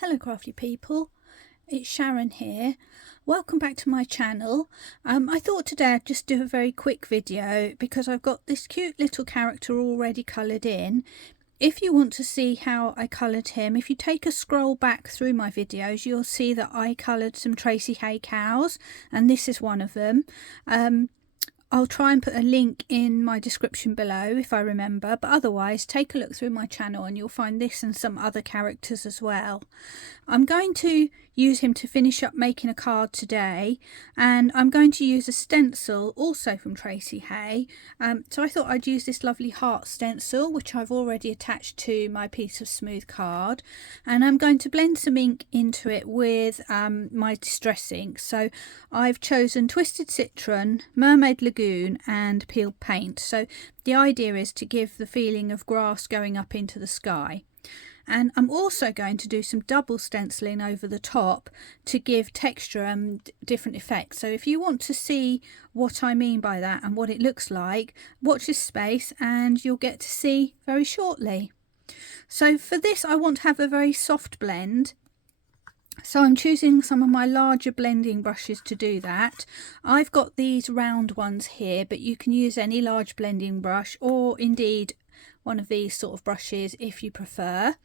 Hello crafty people, it's Sharon here. Welcome back to my channel. I thought today I'd just do a very quick video because I've got this cute little character already coloured in. If you want to see how I coloured him, if you take a scroll back through my videos, you'll see that I coloured some Tracey Hey cows, and this is one of them. I'll try and put a link in my description below if I remember, but otherwise take a look through my channel and you'll find this and some other characters as well. I'm going to use him to finish up making a card today, and I'm going to use a stencil also from Tracey Hey. So I thought I'd use this lovely heart stencil which I've already attached to my piece of smooth card, and I'm going to blend some ink into it with my distress ink. So I've chosen Twisted Citron, Mermaid Lagoon and peeled paint. So the idea is to give the feeling of grass going up into the sky. And I'm also going to do some double stenciling over the top to give texture and different effects. So if you want to see what I mean by that and what it looks like, watch this space and you'll get to see very shortly. So for this I want to have a very soft blend. So I'm choosing some of my larger blending brushes to do that. I've got these round ones here, but you can use any large blending brush or indeed one of these sort of brushes if you prefer.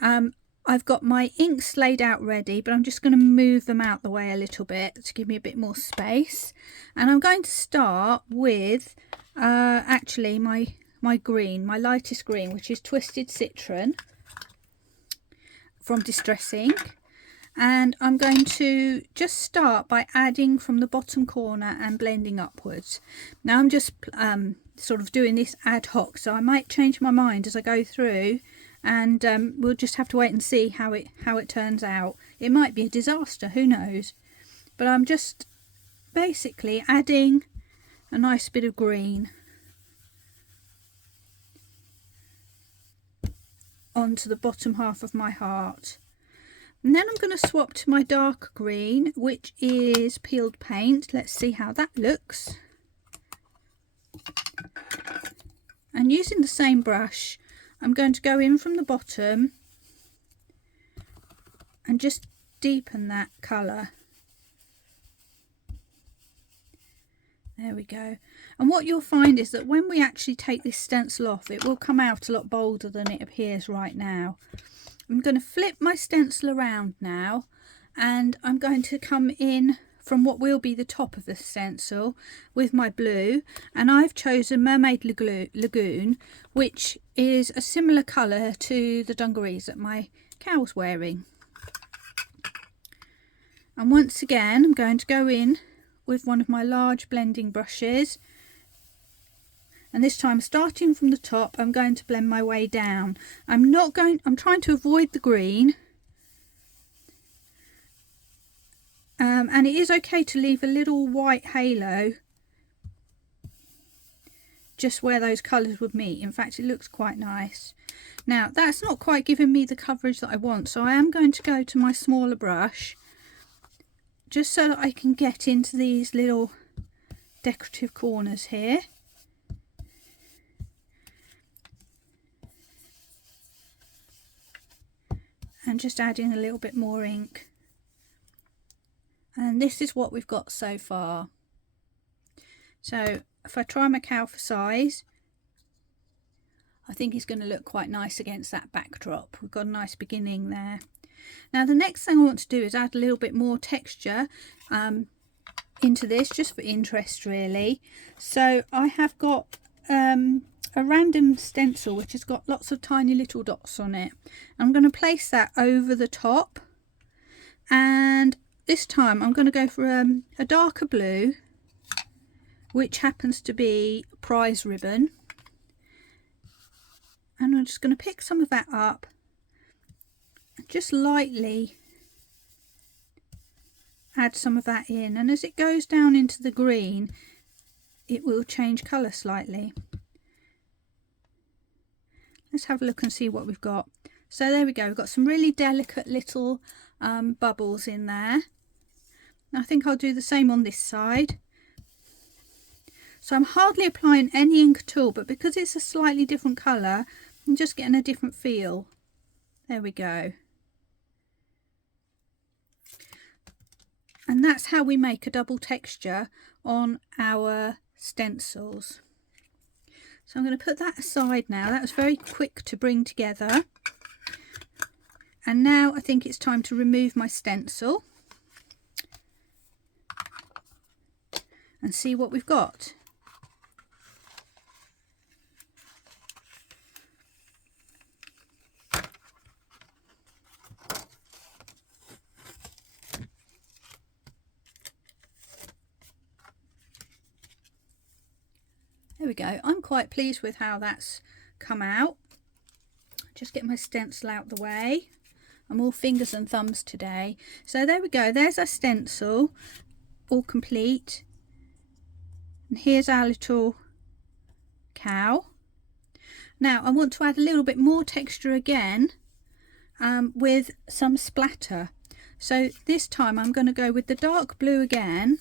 I've got my inks laid out ready, but I'm just going to move them out the way a little bit to give me a bit more space. And I'm going to start with actually my green, my lightest green, which is Twisted Citron from Distress Ink. And I'm going to just start by adding from the bottom corner and blending upwards. Now I'm just sort of doing this ad hoc, so I might change my mind as I go through, and we'll just have to wait and see how it turns out. It might be a disaster, who knows, but I'm just basically adding a nice bit of green onto the bottom half of my heart. And then I'm going to swap to my dark green, which is peeled paint. Let's see how that looks. And using the same brush, I'm going to go in from the bottom and just deepen that colour. There we go. And what you'll find is that when we actually take this stencil off, it will come out a lot bolder than it appears right now. I'm going to flip my stencil around now, and I'm going to come in from what will be the top of the stencil with my blue, and I've chosen Mermaid Lagoon, which is a similar colour to the dungarees that my cow's wearing. And once again I'm going to go in with one of my large blending brushes, and this time starting from the top I'm going to blend my way down. I'm trying to avoid the green, and it is okay to leave a little white halo just where those colours would meet. In fact, it looks quite nice. Now that's not quite giving me the coverage that I want, so I am going to go to my smaller brush just so that I can get into these little decorative corners here. And just adding a little bit more ink. And this is what we've got so far. So if I try my cow for size, I think it's going to look quite nice against that backdrop. We've got a nice beginning there. Now the next thing I want to do is add a little bit more texture into this, just for interest really. So I have got a random stencil which has got lots of tiny little dots on it. I'm going to place that over the top, and this time I'm going to go for a darker blue, which happens to be prize ribbon, and I'm just going to pick some of that up and just lightly add some of that in, and as it goes down into the green it will change colour slightly. Let's have a look and see what we've got. So there we go, we've got some really delicate little bubbles in there. I think I'll do the same on this side. So I'm hardly applying any ink at all, but because it's a slightly different colour, I'm just getting a different feel. There we go. And that's how we make a double texture on our stencils. So I'm going to put that aside now. That was very quick to bring together. And now I think it's time to remove my stencil and see what we've got. There we go. I'm quite pleased with how that's come out. Just get my stencil out the way. I'm all fingers and thumbs today. So there we go. There's our stencil, all complete. And here's our little cow. Now I want to add a little bit more texture again with some splatter. So this time I'm going to go with the dark blue again.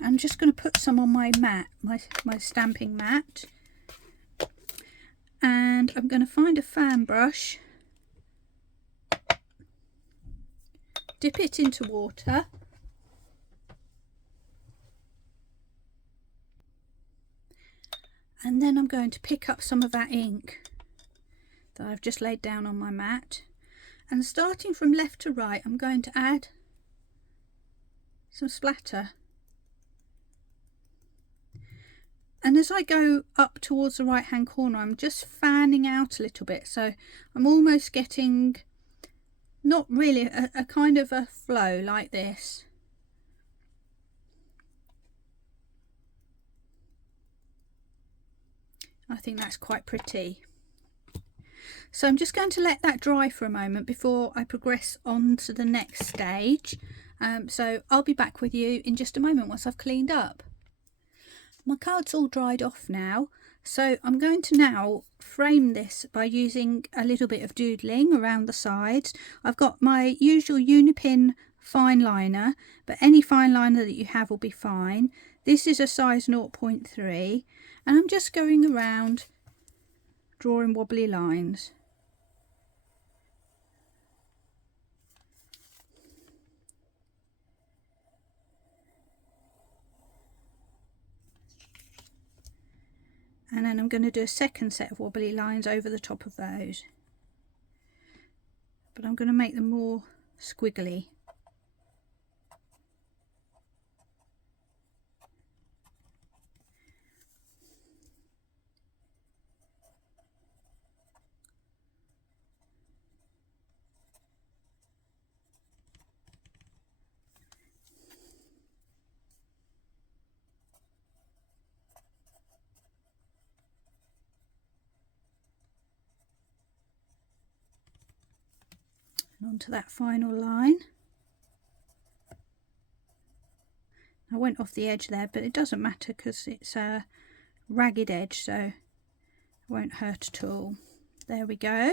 I'm just going to put some on my mat, my stamping mat, and I'm going to find a fan brush, dip it into water, and then I'm going to pick up some of that ink that I've just laid down on my mat, and starting from left to right I'm going to add some splatter. And as I go up towards the right hand corner, I'm just fanning out a little bit. So I'm almost getting, not really, a kind of a flow like this. I think that's quite pretty. So I'm just going to let that dry for a moment before I progress on to the next stage. So I'll be back with you in just a moment once I've cleaned up. My card's all dried off now, so I'm going to now frame this by using a little bit of doodling around the sides. I've got my usual Unipin fine liner, but any fine liner that you have will be fine. This is a size 0.3, and I'm just going around drawing wobbly lines. And then I'm going to do a second set of wobbly lines over the top of those. But I'm going to make them more squiggly. And onto that final line. I went off the edge there, but it doesn't matter because it's a ragged edge, so it won't hurt at all. There we go.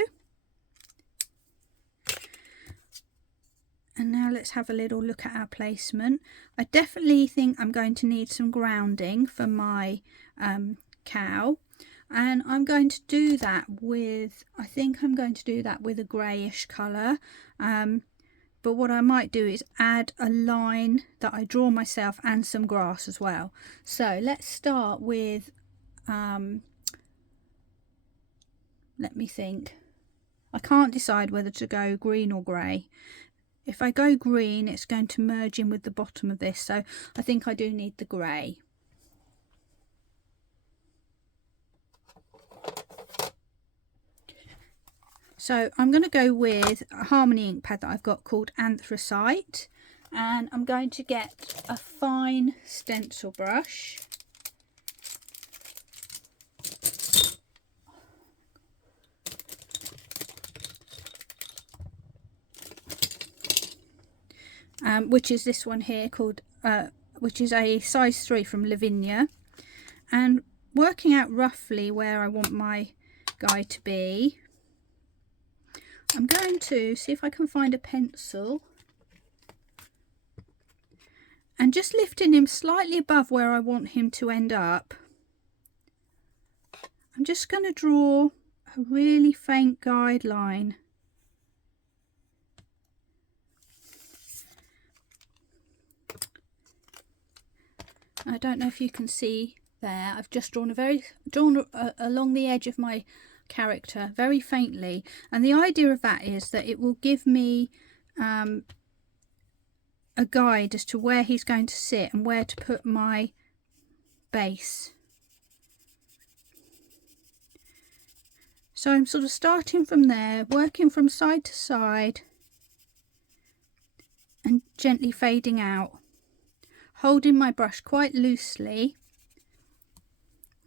And now let's have a little look at our placement. I definitely think I'm going to need some grounding for my cow. And I'm going to do that with, I think I'm going to do that with a greyish colour. But what I might do is add a line that I draw myself and some grass as well. So let's start with, let me think. I can't decide whether to go green or grey. If I go green, it's going to merge in with the bottom of this. So I think I do need the grey. So I'm going to go with a Harmony ink pad that I've got called Anthracite, and I'm going to get a fine stencil brush. Which is this one here called, which is a size 3 from Lavinia, and working out roughly where I want my guy to be. I'm going to see if I can find a pencil and just lifting him slightly above where I want him to end up. I'm just going to draw a really faint guideline. I don't know if you can see there, I've just drawn along the edge of my character very faintly, and the idea of that is that it will give me a guide as to where he's going to sit and where to put my base. So I'm sort of starting from there, working from side to side and gently fading out, holding my brush quite loosely.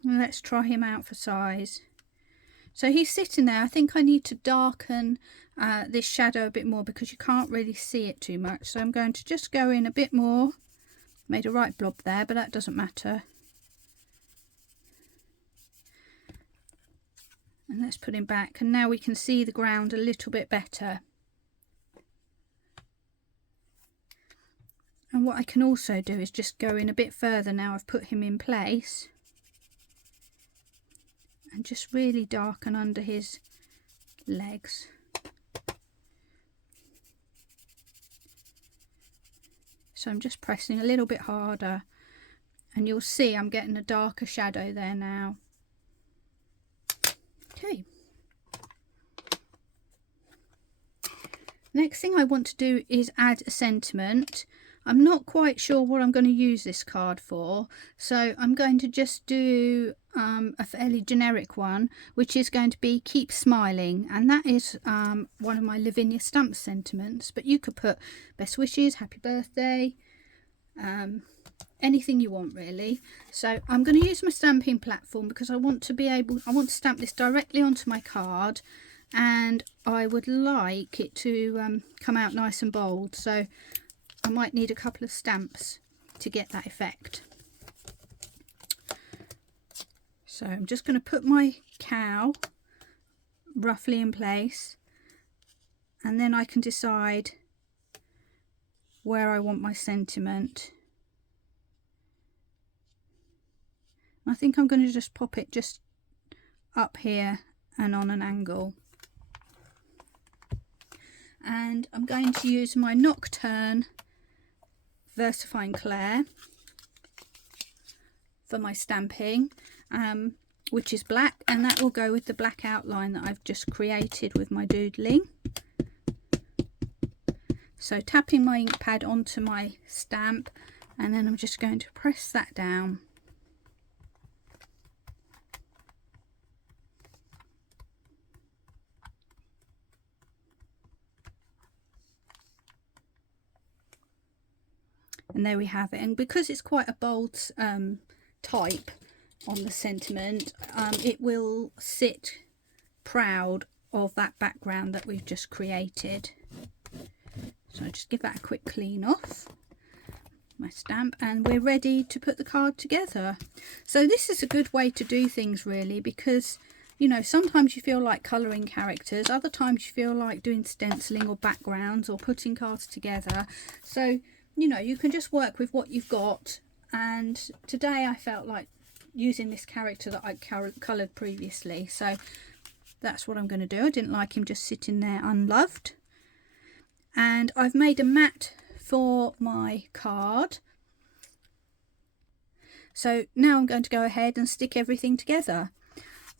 And let's try him out for size. So he's sitting there. I think I need to darken this shadow a bit more because you can't really see it too much. So I'm going to just go in a bit more. Made a right blob there, but that doesn't matter. And let's put him back, and now we can see the ground a little bit better. And what I can also do is just go in a bit further now I've put him in place, and just really darken under his legs. So I'm just pressing a little bit harder, and you'll see I'm getting a darker shadow there now. Okay. Next thing I want to do is add a sentiment. I'm not quite sure what I'm going to use this card for, so I'm going to just do a fairly generic one, which is going to be keep smiling, and that is one of my Lavinia stamp sentiments, but you could put best wishes, happy birthday, anything you want really. So I'm going to use my stamping platform because I want to stamp this directly onto my card, and I would like it to come out nice and bold, so I might need a couple of stamps to get that effect. So I'm just going to put my cow roughly in place, and then I can decide where I want my sentiment. I think I'm going to just pop it just up here and on an angle. And I'm going to use my Nocturne Versifying Clair for my stamping, which is black, and that will go with the black outline that I've just created with my doodling. So tapping my ink pad onto my stamp, and then I'm just going to press that down. And there we have it. And because it's quite a bold type on the sentiment, it will sit proud of that background that we've just created. So I just give that a quick clean off my stamp, and we're ready to put the card together. So this is a good way to do things really, because you know, sometimes you feel like colouring characters, other times you feel like doing stenciling or backgrounds or putting cards together. So you know, you can just work with what you've got, and today I felt like using this character that I coloured previously, so that's what I'm going to do. I didn't like him just sitting there unloved. And I've made a mat for my card, so now I'm going to go ahead and stick everything together.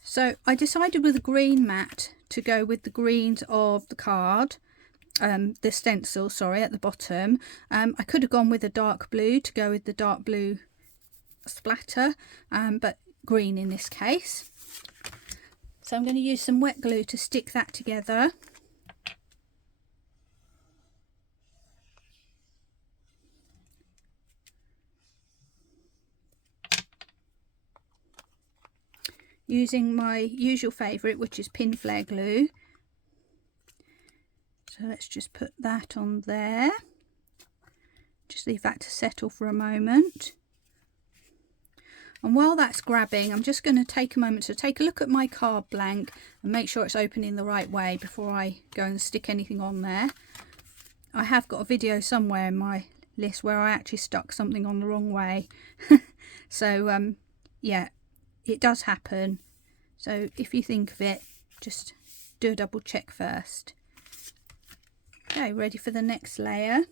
So I decided with a green mat to go with the greens of the card, the stencil, sorry, at the bottom. I could have gone with a dark blue to go with the dark blue splatter, but green in this case. So I'm going to use some wet glue to stick that together. Using my usual favourite, which is pin flare glue. So let's just put that on there. Just leave that to settle for a moment. And while that's grabbing, I'm just going to take a moment to take a look at my card blank and make sure it's opening the right way before I go and stick anything on there. I have got a video somewhere in my list where I actually stuck something on the wrong way. So yeah, it does happen. So if you think of it, just do a double check first. Okay, ready for the next layer.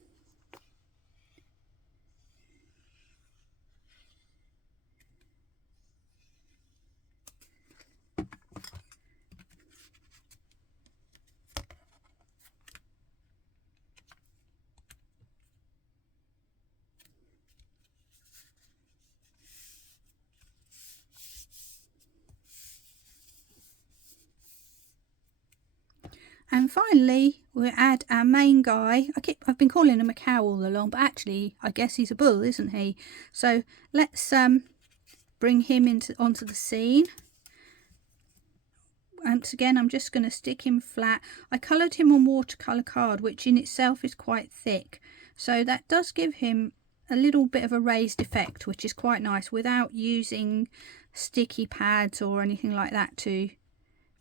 And finally, we'll add our main guy. I've been calling him a cow all along, but actually, I guess he's a bull, isn't he? So let's bring him onto the scene. Once again, I'm just going to stick him flat. I coloured him on watercolour card, which in itself is quite thick. So that does give him a little bit of a raised effect, which is quite nice, without using sticky pads or anything like that to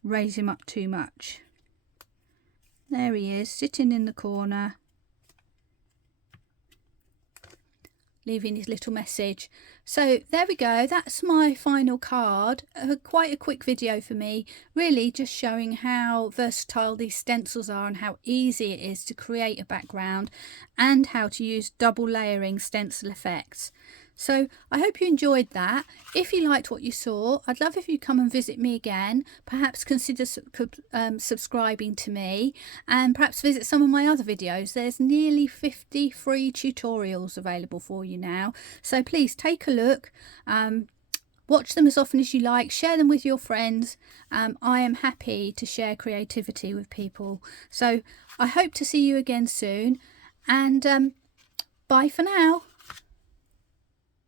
raise him up too much. There he is, sitting in the corner, leaving his little message. So there we go, that's my final card. Quite a quick video for me, really just showing how versatile these stencils are and how easy it is to create a background and how to use double layering stencil effects. So I hope you enjoyed that. If you liked what you saw, I'd love if you come and visit me again. Perhaps consider subscribing to me, and perhaps visit some of my other videos. There's nearly 50 free tutorials available for you now. So please take a look. Watch them as often as you like. Share them with your friends. I am happy to share creativity with people. So I hope to see you again soon. And bye for now.